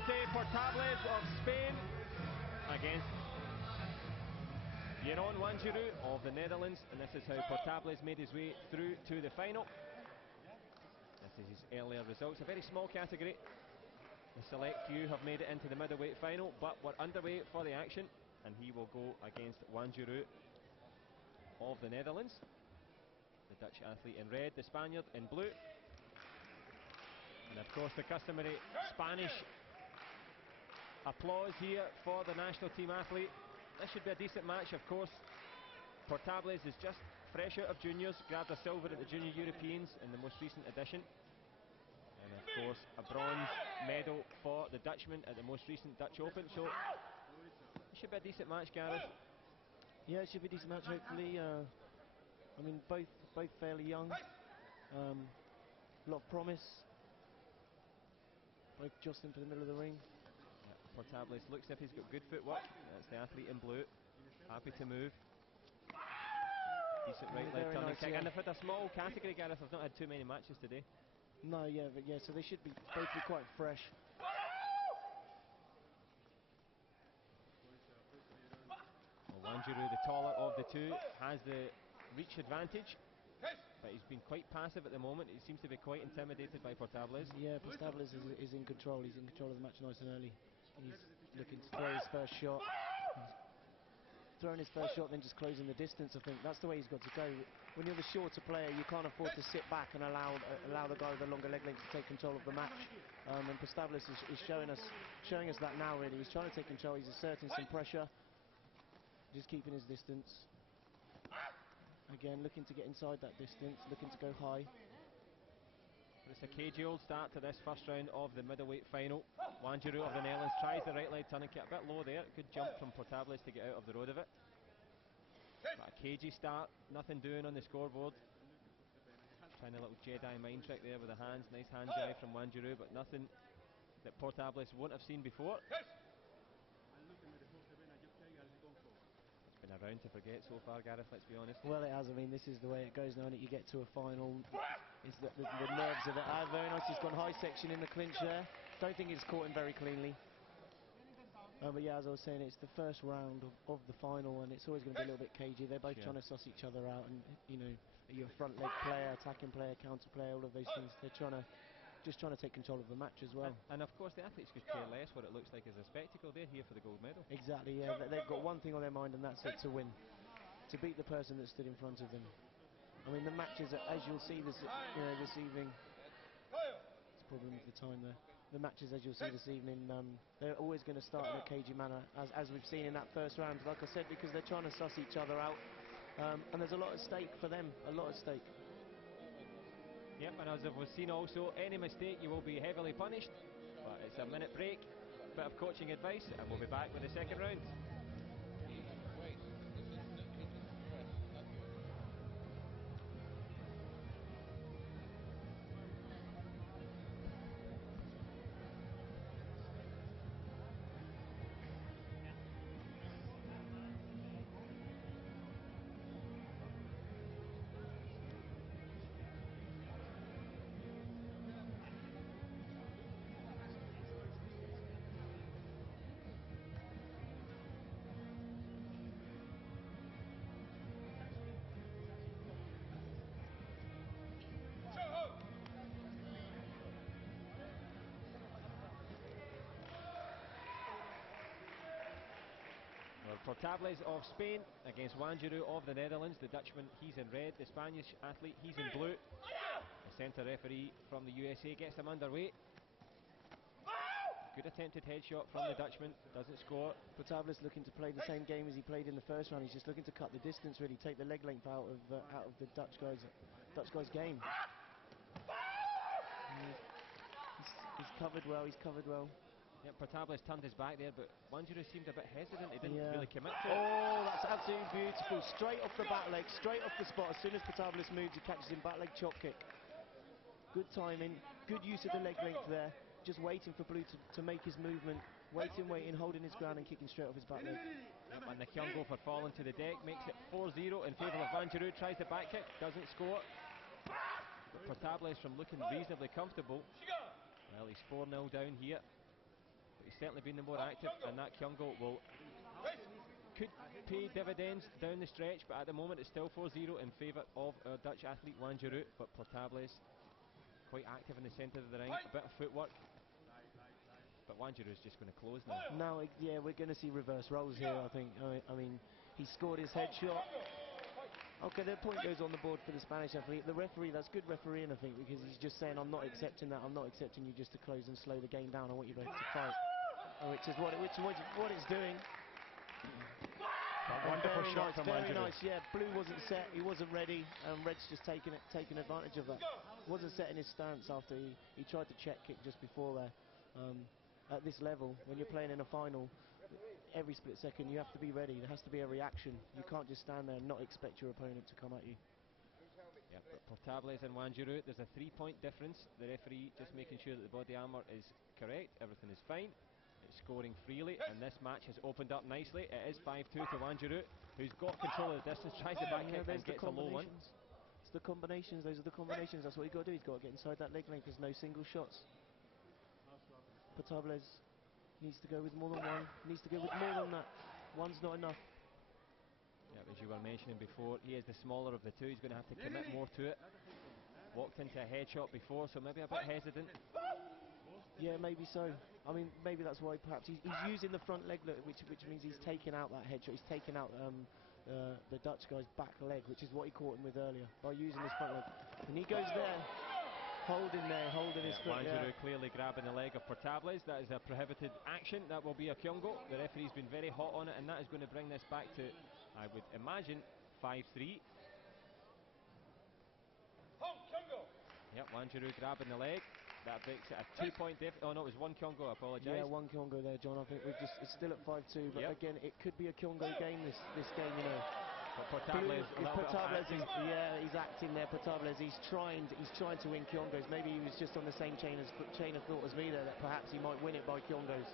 Portables of Spain against Jeroen Wanrooij of the Netherlands, and this is how Portables made his way through to the final. This is his earlier results. A very small category. The select few have made it into the middleweight final, but we're underway for the action, and he will go against Wanrooij of the Netherlands. The Dutch athlete in red, the Spaniard in blue. And of course the customary Spanish applause here for the national team athlete. This should be a decent match, of course. Portables is just fresh out of juniors, grabbed a silver at the Junior Europeans in the most recent edition. And of course a bronze medal for the Dutchman at the most recent Dutch Open. So it should be a decent match, Gareth. Yeah, it should be a decent match, hopefully. I mean, both fairly young. A lot of promise. Both jostling for the middle of the ring. Yeah, Portables looks as if he's got good footwork. That's the athlete in blue. Happy to move. Decent right leg turning kick. And they've had a small category, Gareth. They've not had too many matches today. No, yeah, but yeah, so they should be both be quite fresh. Well, Wanrooij, the taller of the two, has the reach advantage, but he's been quite passive at the moment. He seems to be quite intimidated by Portables. Yeah, Portables is in control. He's in control of the match nice and early. He's looking to throw his first shot. Throwing his first shot, then just closing the distance. I think that's the way he's got to go. When you're the shorter player, you can't afford to sit back and allow the guy with the longer leg length to take control of the match. And Portables is showing us that now. Really, he's trying to take control. He's asserting some pressure, just keeping his distance. Again, looking to get inside that distance, looking to go high. But it's a cagey old start to this first round of the middleweight final. Wanrooij of the Netherlands tries the right leg turning kick, a bit low there. Good jump from Portables to get out of the road of it. But a cagey start, nothing doing on the scoreboard. Trying a little Jedi mind trick there with the hands. Nice hand drive from Wanrooij, but nothing that Portables won't have seen before. Been around to forget so far, Gareth, let's be honest. Well, it has. I mean, this is the way it goes now that you get to a final. It's the nerves of it. Very nice. He's gone high section in the clinch there. Don't think he's caught him very cleanly. But yeah, as I was saying, it's the first round of the final, and it's always going to be a little bit cagey. They're both trying to suss each other out, and you know, your front leg player, attacking player, counter player, all of those things. They're just trying to take control of the match as well. And of course the athletes could care less what it looks like as a spectacle. They're here for the gold medal. Exactly, yeah. They've got one thing on their mind, and that's it, to win. To beat the person that stood in front of them. I mean, the matches, as you'll see this evening, it's a problem with the time there. The matches, as you'll see this evening, they're always going to start in a cagey manner, as we've seen in that first round, like I said, because they're trying to suss each other out. And there's a lot at stake for them, a lot at stake. Yep, and as we've seen also, any mistake you will be heavily punished. But it's a minute break, bit of coaching advice, and we'll be back with the second round. Portables of Spain against Wanrooij of the Netherlands. The Dutchman, he's in red. The Spanish athlete, he's in blue. The centre referee from the USA gets them underway. Good attempted headshot from the Dutchman, doesn't score. Portables looking to play the same game as he played in the first round. He's just looking to cut the distance, really, take the leg length out of the Dutch guy's game. He's covered well. He's covered well. Yep, Portables turned his back there, but Wanrooij seemed a bit hesitant. He didn't really commit to it. Oh, that's absolutely beautiful. Straight off the back leg, straight off the spot. As soon as Portables moves, he catches him back leg chop kick. Good timing, good use of the leg length there. Just waiting for Blue to make his movement. Waiting, holding his ground and kicking straight off his back leg. Yep, and the Kyungo for falling to the deck makes it 4-0 in favour of Wanrooij. Tries the back kick, doesn't score. But Portables from looking reasonably comfortable. Well, he's 4-0 down here. certainly been the more active, and that Kyungo could pay dividends down the stretch, but at the moment it's still 4-0 in favour of our Dutch athlete Wanrooij. But Portables quite active in the centre of the ring, a bit of footwork, but Wanrooij is just going to close now. Now, yeah, we're going to see reverse roles here, I think. I mean, he scored his headshot. Okay, the point goes on the board for the Spanish athlete. The referee, that's good refereeing, I think, because he's just saying, I'm not accepting that. I'm not accepting you just to close and slow the game down. I want you both to fight, which is what it's doing. Wonderful shot from very Wanrooij. nice, yeah. Blue wasn't set, he wasn't ready, and Red's just taking advantage of that. Wasn't setting his stance after he tried to check kick just before there. At this level, when you're playing in a final, every split second you have to be ready. There has to be a reaction. You can't just stand there and not expect your opponent to come at you. Yep, but Portables and Wanrooij, there's a 3-point difference. The referee just making sure that the body armour is correct, everything is fine. It's scoring freely, and this match has opened up nicely. It is 5-2 to Wanrooij, who's got control of the distance, tries the back kick and gets a low one. It's the combinations, those are the combinations. That's what he's got to do. He's got to get inside that leg length. There's no single shots. Portables needs to go with more than one, needs to go with more than that. One's not enough. Yeah, as you were mentioning before, he is the smaller of the two. He's going to have to commit more to it. Walked into a headshot before, so maybe a bit hesitant. Yeah, maybe so. I mean, maybe that's why perhaps he's using the front leg, which means he's taking out that headshot. He's taking out the Dutch guy's back leg, which is what he caught him with earlier, by using his front leg. And he goes there, holding his foot. Wanrooij clearly grabbing the leg of Portables. That is a prohibited action. That will be a Kyungo. The referee's been very hot on it, and that is going to bring this back to, I would imagine, 5-3. Yep, Wanrooij grabbing the leg. That makes it a 2-point difference. Oh no, it was one Kyungo, I apologise. Yeah, one Kyungo there, John. I think it's still at 5-2, but again, it could be a Kyungo game, this game, you know. But Portables, he's acting there. Portables, he's trying to win Kyongos. Maybe he was just on the same chain of thought as me there, that perhaps he might win it by Kyongos.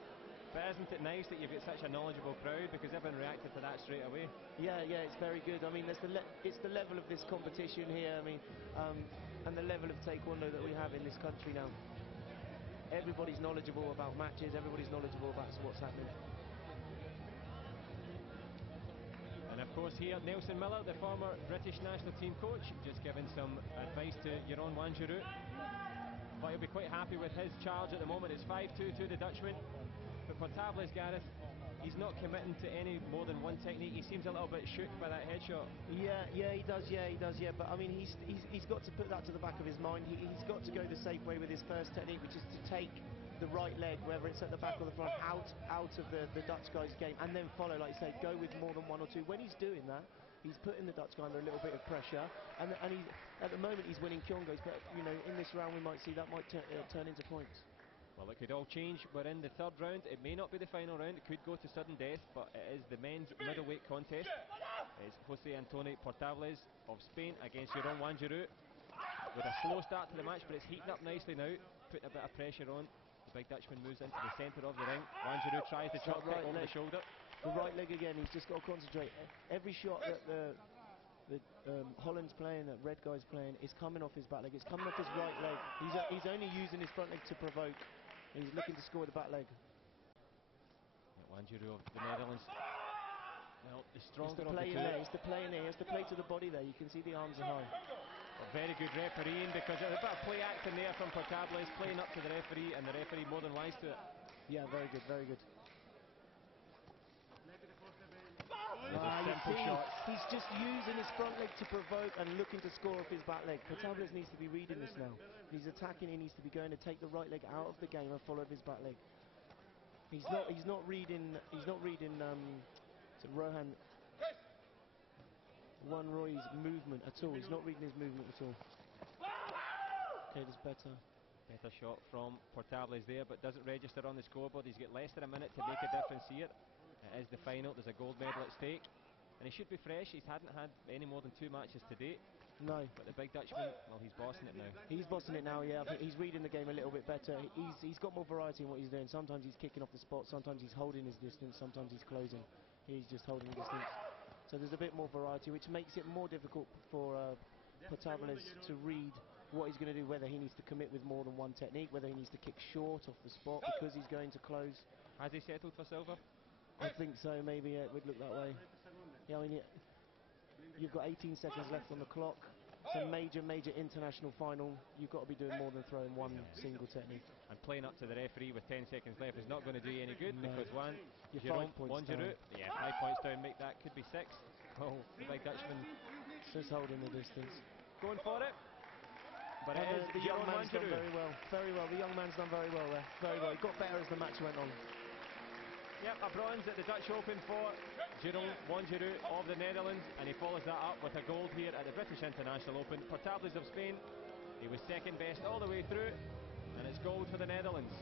But isn't it nice that you've got such a knowledgeable crowd, because everyone reacted to that straight away? Yeah, it's very good. I mean, it's the level of this competition here. I mean, and the level of Taekwondo that we have in this country now. Everybody's knowledgeable about matches. Everybody's knowledgeable about what's happening. And of course here, Nelson Miller, the former British national team coach, just giving some advice to Jeroen Wanrooij. But he'll be quite happy with his charge at the moment. It's 5-2 to the Dutchman. But Portables, Gareth, he's not committing to any more than one technique. He seems a little bit shook by that headshot. Yeah, he does. But I mean, he's got to put that to the back of his mind. He's got to go the safe way with his first technique, which is to take the right leg, whether it's at the back or the front, out of the Dutch guy's game, and then follow, like you say, go with more than one or two. When he's doing that, he's putting the Dutch guy under a little bit of pressure, and at the moment he's winning Kyongos, but you know, in this round we might see that might turn into points. Well, it could all change. We're in the third round. It may not be the final round. It could go to sudden death, but it is the men's middleweight contest. It's Jose Antonio Portables of Spain against Jeroen Wanrooij, with a slow start to the match, but it's heating up nicely now, putting a bit of pressure on. The big Dutchman moves into the centre of the ring. Wanrooij tries the chop kick over the shoulder. The right leg again. He's just got to concentrate. Every shot that the Holland's playing, that red guy's playing, is coming off his back leg. It's coming off his right leg. He's only using his front leg to provoke. He's looking to score with the back leg. Wanrooij of the Netherlands. Well, the stronger of the two. It's the play in there. He has to play to the body there. You can see the arms are high. Well, very good refereeing, because there's a bit of play acting there from Portables, playing up to the referee, and the referee more than wise to it. Yeah, very good, very good. He's just using his front leg to provoke and looking to score off his back leg. Portables needs to be reading this now. He's attacking. He needs to be going to take the right leg out of the game and follow his back leg. He's not reading Rohan Wanrooij's movement at all. He's not reading his movement at all. Okay, that's better. Better shot from Portables there, but doesn't register on the scoreboard. He's got less than a minute to make a difference here. It is the final. There's a gold medal at stake, and he should be fresh. He hadn't had any more than 2 matches to date. No. But the big Dutchman, well, he's bossing it now. He's bossing it now, yeah. I think he's reading the game a little bit better. He's got more variety in what he's doing. Sometimes he's kicking off the spot, sometimes he's holding his distance, sometimes he's closing. He's just holding the distance. So there's a bit more variety, which makes it more difficult for Portables to read what he's going to do, whether he needs to commit with more than one technique, whether he needs to kick short off the spot because he's going to close. Has he settled for silver? I think so, maybe it would look that way. Yeah, I mean, you've got 18 seconds left on the clock. It's a major, major international final. You've got to be doing more than throwing one single technique. And playing up to the referee with 10 seconds left is not going to do you any good, No. because You're Jeroen 5 points down. Wanrooij, yeah, 5 points down, make that could be 6. Oh, the big Dutchman Just holding the distance. going for it. But And it is the young Jeroen man's done Wanrooij. very well. Very well. The young man's done very well there. Very well. He got better as the match went on. Yep, a bronze at the Dutch Open for Jeroen Wanrooij of the Netherlands, and he follows that up with a gold here at the British International Open. Portables of Spain, he was second best all the way through, and it's gold for the Netherlands.